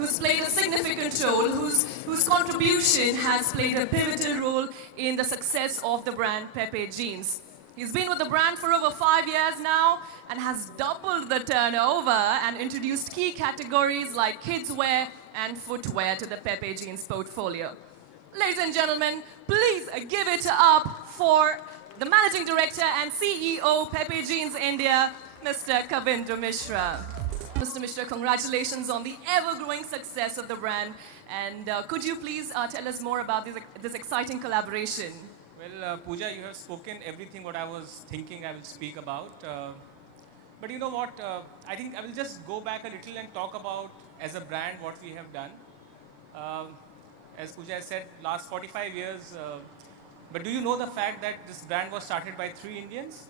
who's played a significant role, whose contribution has played a pivotal role in the success of the brand Pepe Jeans. He's been with the brand for over 5 years now and has doubled the turnover and introduced key categories like kids wear and footwear to the Pepe Jeans portfolio. Ladies and gentlemen, please give it up for the Managing Director and CEO Pepe Jeans India, Mr. Kavindra Mishra. Mr. Mishra, congratulations on the ever-growing success of the brand. And could you please tell us more about this exciting collaboration? Well, Pooja, you have spoken everything what I was thinking I will speak about. But you know what? I think I will just go back a little and talk about, as a brand, what we have done. As Pooja has said, last 45 years. But do you know the fact that this brand was started by 3 Indians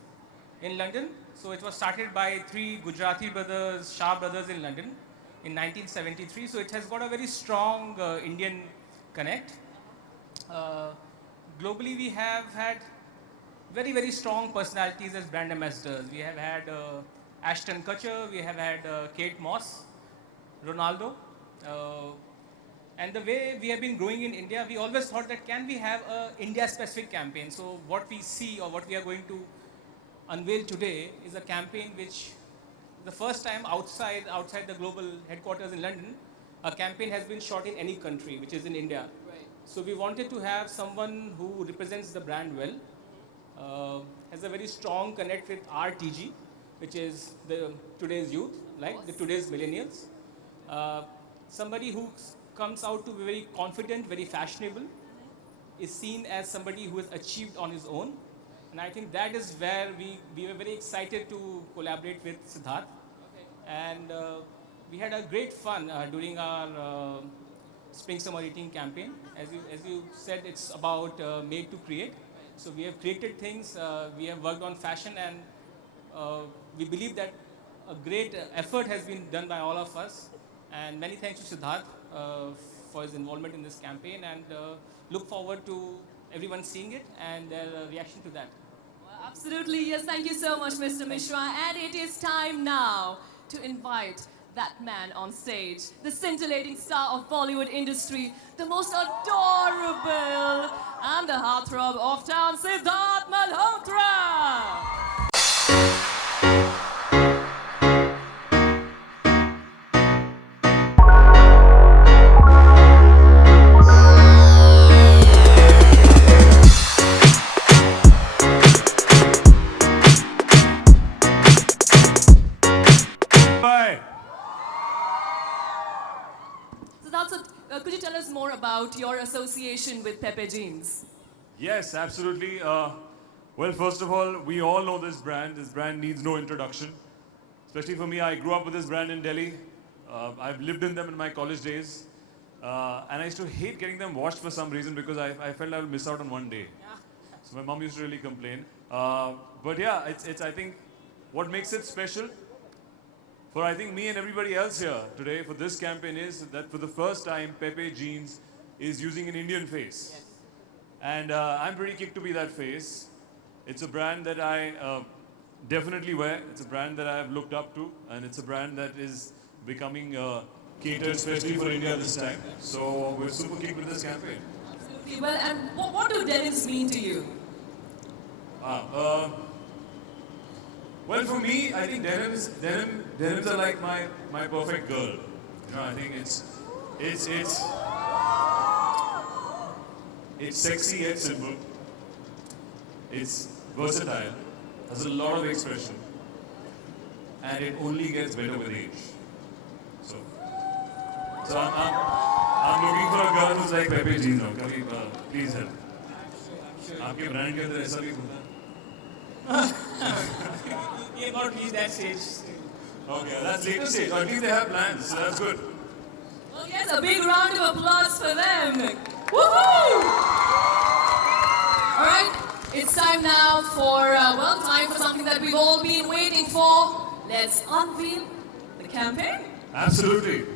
in London? So it was started by 3 Gujarati brothers, Shah brothers in London in 1973. So it has got a very strong Indian connect. Globally, we have had very, very strong personalities as brand ambassadors. We have had Ashton Kutcher, we have had Kate Moss, Ronaldo. And the way we have been growing in India, we always thought that can we have a India-specific campaign? So what we see or what we are going to unveil today is a campaign which, the first time outside the global headquarters in London, a campaign has been shot in any country, which is in India. So we wanted to have someone who represents the brand well, has a very strong connect with RTG, which is today's youth, like the today's millennials. Somebody who comes out to be very confident, very fashionable, is seen as somebody who has achieved on his own. And I think that is where we were very excited to collaborate with Siddharth. And we had a great fun during our Spring Summer 18 campaign. As you said, it's about made to create. So we have created things, we have worked on fashion, and we believe that a great effort has been done by all of us. And many thanks to Siddharth for his involvement in this campaign, and look forward to everyone seeing it and their reaction to that. Well, absolutely, yes, thank you so much, Mr. Mishra. And it is time now to invite that man on stage, the scintillating star of Bollywood industry, the most adorable and the heartthrob of town, Siddharth Malhotra. Could you tell us more about your association with Pepe Jeans? Yes, absolutely. Well, first of all, we all know this brand. This brand needs no introduction. Especially for me, I grew up with this brand in Delhi. I've lived in them in my college days. And I used to hate getting them washed for some reason because I felt I would miss out on one day. Yeah. So my mom used to really complain. But yeah, it's I think what makes it special for I think me and everybody else here today for this campaign is that for the first time Pepe Jeans is using an Indian face. Yes. And I'm pretty kicked to be that face. It's a brand that I definitely wear. It's a brand that I have looked up to, and it's a brand that is becoming catered especially for India this time. So we're super kicked with this campaign. Absolutely. Well, and what do denims mean to you? Well, for me, I think denims are like my perfect girl. You know, I think it's sexy yet simple. It's versatile, has a lot of expression, and it only gets better with age. So I'm looking for a girl who's like Pepe Jeans now. Please help. आपके brand के अंदर ऐसा भी होता है? We have not reached that stage. Okay, that's later stage. At least they have plans, so that's good. Well, yes, a big round of applause for them. Woohoo! All right, it's time now for, time for something that we've all been waiting for. Let's unveil the campaign. Absolutely.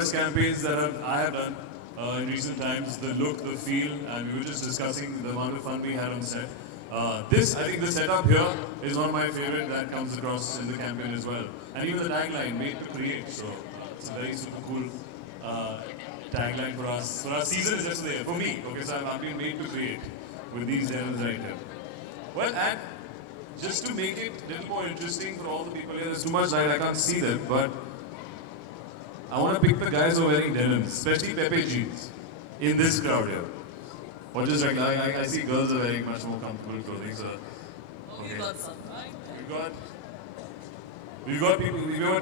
best campaigns that I have done in recent times. The look, the feel, and we were just discussing the amount of fun we had on set. I think the setup here is one of my favorite that comes across in the campaign as well. And even the tagline, made to create. So it's a very super cool tagline for us. For our season is just there. For me, okay, so I've been made to create with these denims right here. Well, and just to make it a little more interesting for all the people here, there's too much light, I can't see them, but I want to pick the guys who are wearing denims, especially Pepe jeans, in this crowd here. Or just like, I see girls are wearing much more comfortable clothing, so. You got some, right? We've got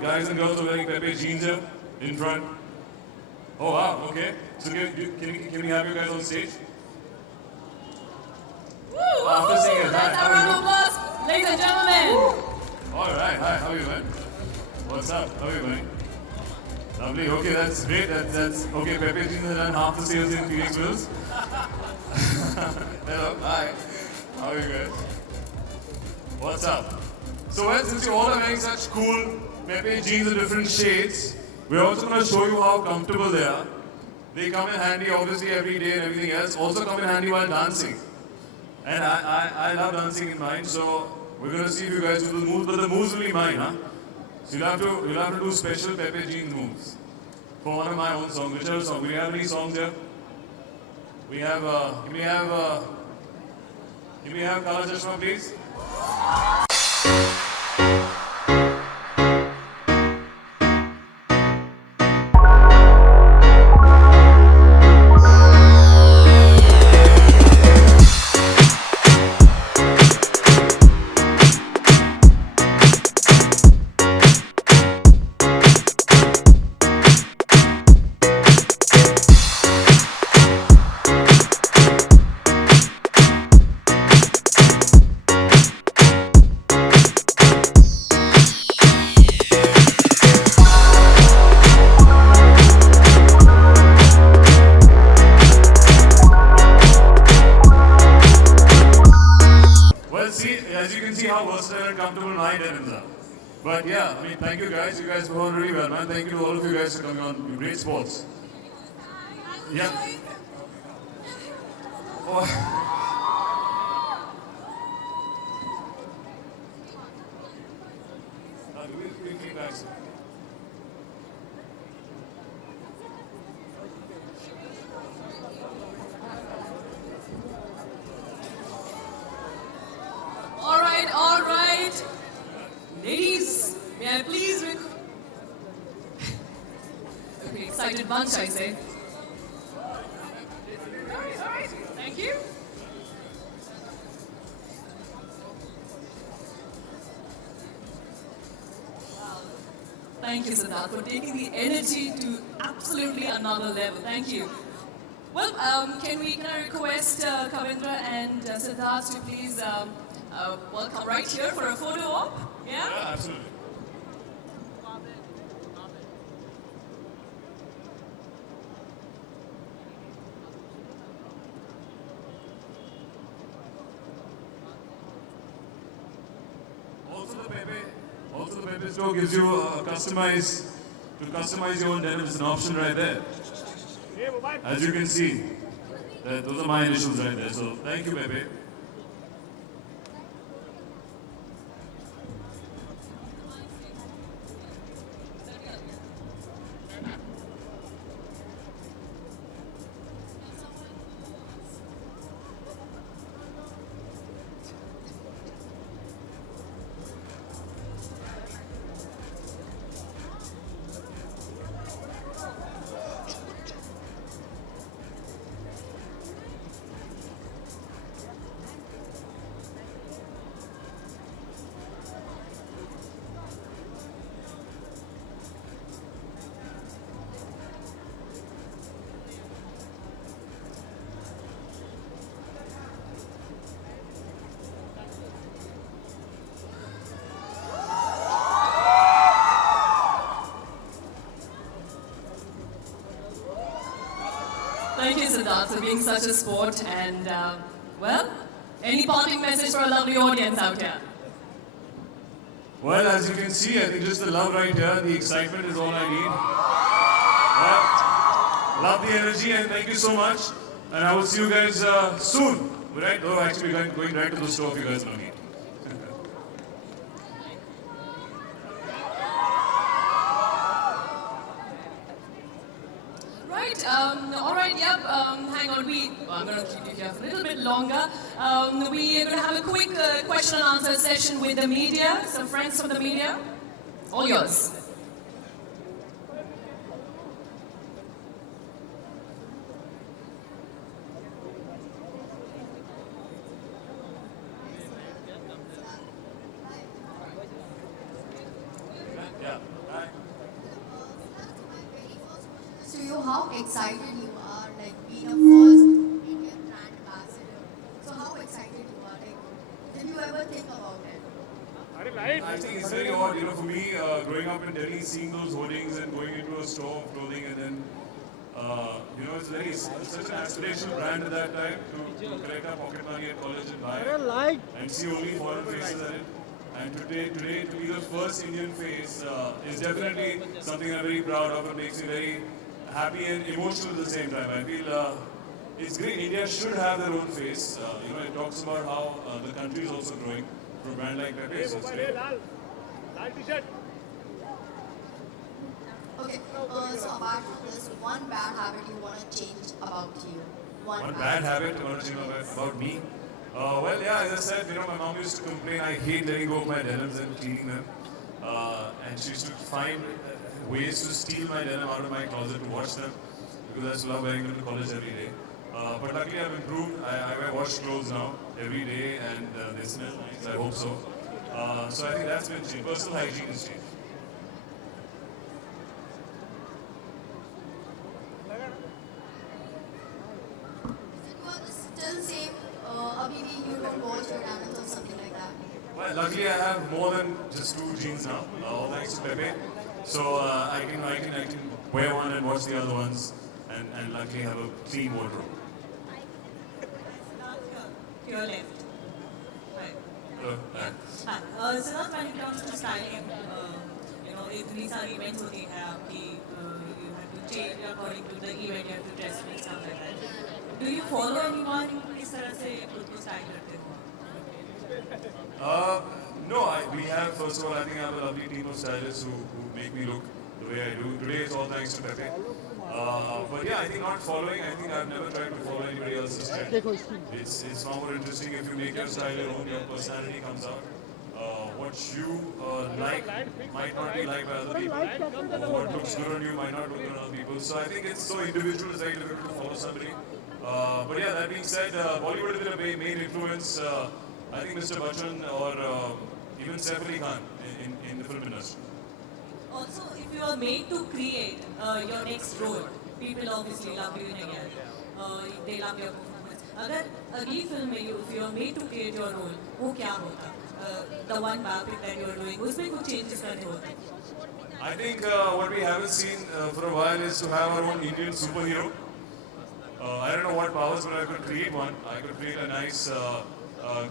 guys and girls who are wearing Pepe jeans here, in front. Oh wow, okay. So can we have you guys on stage? Woo! After seeing it, That's our round of applause, ladies and gentlemen. Alright, hi, how are you, man? What's up? How are you, man? Lovely, okay, that's great. That's okay. Pepe jeans has done half the sales in Phoenix Wills. Hello, hi. How are you guys? What's up? So, well, since you all are wearing such cool Pepe jeans in different shades, we're also going to show you how comfortable they are. They come in handy, obviously, every day and everything else. Also come in handy while dancing. And I love dancing in mine, so we're going to see if you guys do the moves, but the moves will be mine, huh? So you'll have to do special Pepe jeans moves for one of my own songs. Whichever song. Do we have any songs here? We have, can we have Kala Chashma, please? As you can see how versatile and comfortable my denims are. But yeah, I mean, thank you guys. You guys performed really well, man. Thank you to all of you guys for coming on. Great sports. Yeah. Oh. Quickly, guys. All right. Ladies, may I please Okay, excited bunch, I say. Thank you. Thank you, Siddharth, for taking the energy to absolutely another level. Thank you. Well, can I request Kavindra and Siddharth to please welcome right here for a photo op? Yeah? Yeah, absolutely. Also the Pepe store gives you a customize your own denim. It's an option right there. As you can see, those are my initials right there. So thank you, Pepe. Thank you, Siddharth, for being such a sport. And, well, any parting message for a lovely audience out here? Well, as you can see, I think just the love right here, the excitement is all I need. Love the energy and thank you so much. And I will see you guys soon. Right? Oh, actually, we're going right to the store if you guys don't eat. Right, all right, yep, hang on, I'm going to keep you here for a little bit longer. We are going to have a quick question and answer session with the media, some friends from the media. All yours. Yeah. Bye. So you, how excited you are, like being a first Indian brand ambassador. So how excited you are, like, did you ever think about it? I think it's very odd, for me, growing up in Delhi, seeing those hoardings and going into a store of clothing and then, it's such an aspirational brand at that time to collect our pocket money at college and buy and see only foreign faces at it. And today to be the first Indian face is definitely something I'm very proud of and makes me very happy and emotional at the same time. I feel it's great. India should have their own face. It talks about how the country is also growing for a brand like Pepe. So it's great. Okay, so apart from this, one bad habit you want to change about you? One bad habit I want to change about me. Well, yeah, as I said, my mom used to complain I hate letting go of my denims and cleaning them. And she used to find ways to steal my denim out of my closet to wash them because I still love wearing them to college every day. But luckily I've improved. I wear washed clothes now every day and they smell nice, I hope so. So I think that's been changed. Personal hygiene has changed. You are still same, abhi bhi you don't wash your damages or something like that? Well, luckily I have more than just 2 jeans now, all thanks to Pepe. So I can wear one and wash the other ones and luckily have a clean wardrobe. To your left. Right. So, Siddharth, when it comes to styling, इतनी सारी events होती हैं आपकी, you have to change according to the event, you have to dress with stuff like that. Do you follow anyone इस तरह से खुद को style करते हो? no, we have, first of all, I think I have a lovely team of stylists who make me look the way I do. Today it's all thanks to Pepe. But yeah, I think not following, I think I've never tried to follow anybody else's style. It's far more interesting if you make your style your own, your personality comes out. What you like might not be liked by other people. Or what looks good on you might not look good on other people. So I think it's so individual, it's very difficult to follow somebody. But yeah, that being said, Bollywood has been a main influence. I think Mr. Bachchan or even Saif Ali Khan in the film industry. Also, if you are made to create your next role, people obviously love you in a gallery. They love your performance. अगर अगली film में if you are made to create your role, वो क्या होता? The one biopic that you are doing, उसमें कुछ changes करने होते हैं. I think what we haven't seen for a while is to have our own Indian superhero. I don't know what powers, but I could create one. I could create a nice,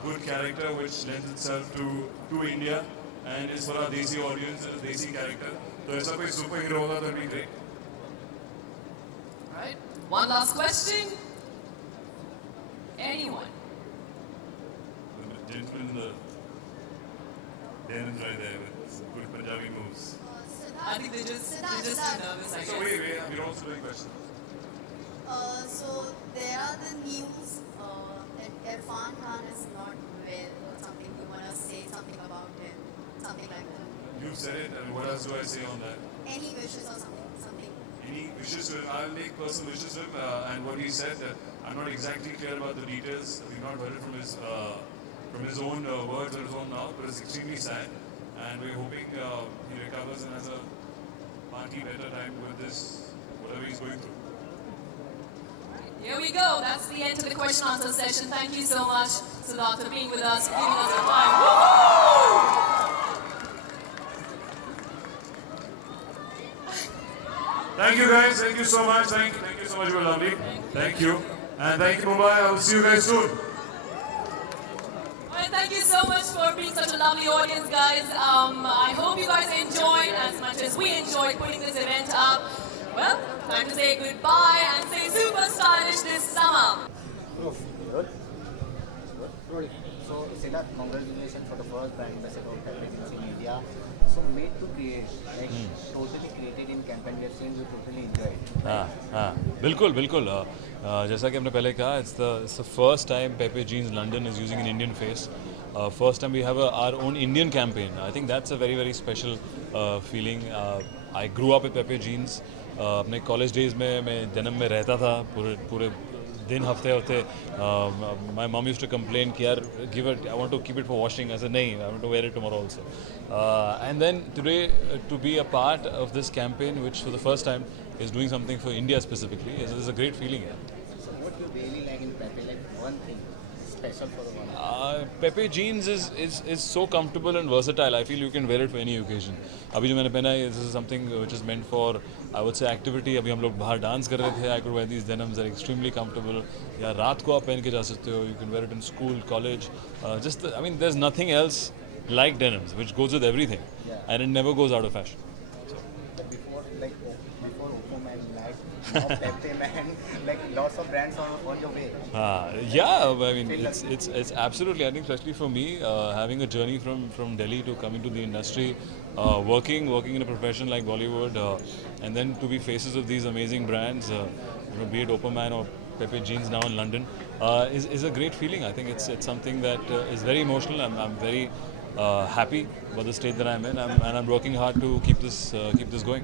good character which lends itself to India and is for our Desi audience and a Desi character. So if there is a superhero, that would be great. Right, one last question. Anyone? The gentleman in the denim right there with good Punjabi moves. I think they're just nervous, I So guess. wait, we're also doing questions. So there are the news that Irfan Khan is not well or something. You want to say something about him, something like that. You said it, and what else do I say on that? Any wishes or something. Any wishes to him? I'll make personal wishes to him, and what he said, I'm not exactly clear about the details. We've not heard it from his own words or his own mouth, but it's extremely sad, and we're hoping he recovers and has a party better time with this, whatever he's going through. Here we go. That's the end of the question answer session. Thank you so much, Siddharth, for being with us, for giving us your time. Woo! Thank you guys. Thank you so much. Thank you so much. You were lovely. Thank you. And thank you, Mumbai. I will see you guys soon. All right, thank you so much for being such a lovely audience, guys. I hope you guys enjoyed as much as we enjoyed putting this event up. Well, time to say goodbye and say super stylish this summer. So, Siddharth, congratulations for the first brand ambassador of Pepe Jeans in India. So, made to create, like totally created in campaign, we have seen you totally enjoyed. हाँ बिल्कुल बिल्कुल जैसा कि हमने पहले कहा it's the first time Pepe Jeans London is using an Indian face. First time we have our own Indian campaign. I think that's a very very special feeling. I grew up with Pepe Jeans. अपने college days में मैं denim में रहता था पूरे दिन हफ्ते हफ्ते my mom used to complain कि यार give it, I want to keep it for washing. I said नहीं, I want to wear it tomorrow also. And then today to be a part of this campaign, which for the first time is doing something for India specifically, is a great feeling. Yeah. So, what you really like in Pepe, like one thing special for the one? Pepe Jeans is so comfortable and versatile. I feel you can wear it for any occasion. अभी जो मैंने पहना है, this is something which is meant for, I would say, activity. अभी हम लोग बाहर dance कर रहे थे. I could wear these denims. They're extremely comfortable. या रात को आप पहन के जा सकते हो. You can wear it in school, college. I mean, there's nothing else like denims, which goes with everything, and it never goes out of fashion. But before Oppo Man, like now Pepe Man, like lots of brands are on your way. Yeah, I mean, it's absolutely. I think especially for me, having a journey from Delhi to coming to the industry, working in a profession like Bollywood, and then to be faces of these amazing brands, be it Oppo Man or Pepe Jeans now in London, is a great feeling. I think it's something that is very emotional. I'm very happy about the state that I'm in, and I'm working hard to keep this going.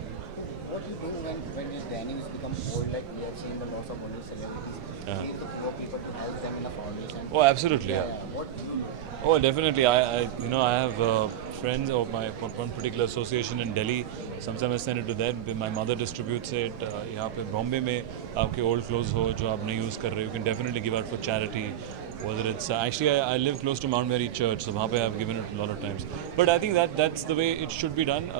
What you do when your denim has become old, like we have seen the lots of Bollywood celebrities, we need to grow people to house them in a foundation. Oh, absolutely. Yeah. What do you do? Oh, definitely. I have friends of my one particular association in Delhi. Sometimes I send it to them. My mother distributes it. यहाँ पे बॉम्बे में आपके old clothes हो जो आप नहीं use कर रहे, you can definitely give out for charity. Whether it's actually I live close to Mount Mary Church, so वहाँ पे I've given it a lot of times. But I think that's the way it should be done.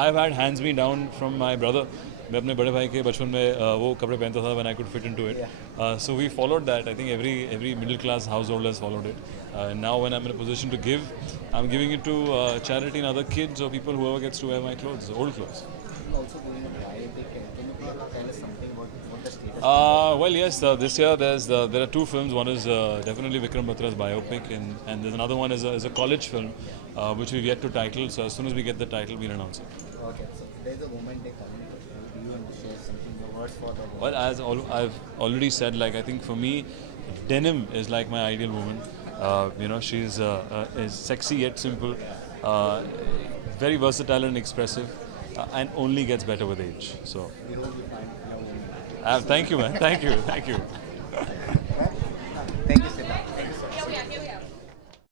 I've had hands me down from my brother. मैं अपने बड़े भाई के बचपन में वो कपड़े पहनता था when I could fit into it. So we followed that. I think every middle class household has followed it. Now when I'm in a position to give, I'm giving it to charity and other kids or people whoever gets to wear my clothes, old clothes. You're also doing a biopic. Can you please tell us something about what the status? Well, yes. This year there are two films. One is definitely Vikram Batra's biopic, and there's another one is a college film, which we've yet to title. So as soon as we get the title, we'll announce it. Okay, so there's a Women's Day coming. Do you want to share something, your words for the woman? Well, as I've already said, like I think for me, denim is like my ideal woman. She's is sexy yet simple, very versatile and expressive, and only gets better with age. So, We hope you find your woman. thank you, man. Thank you.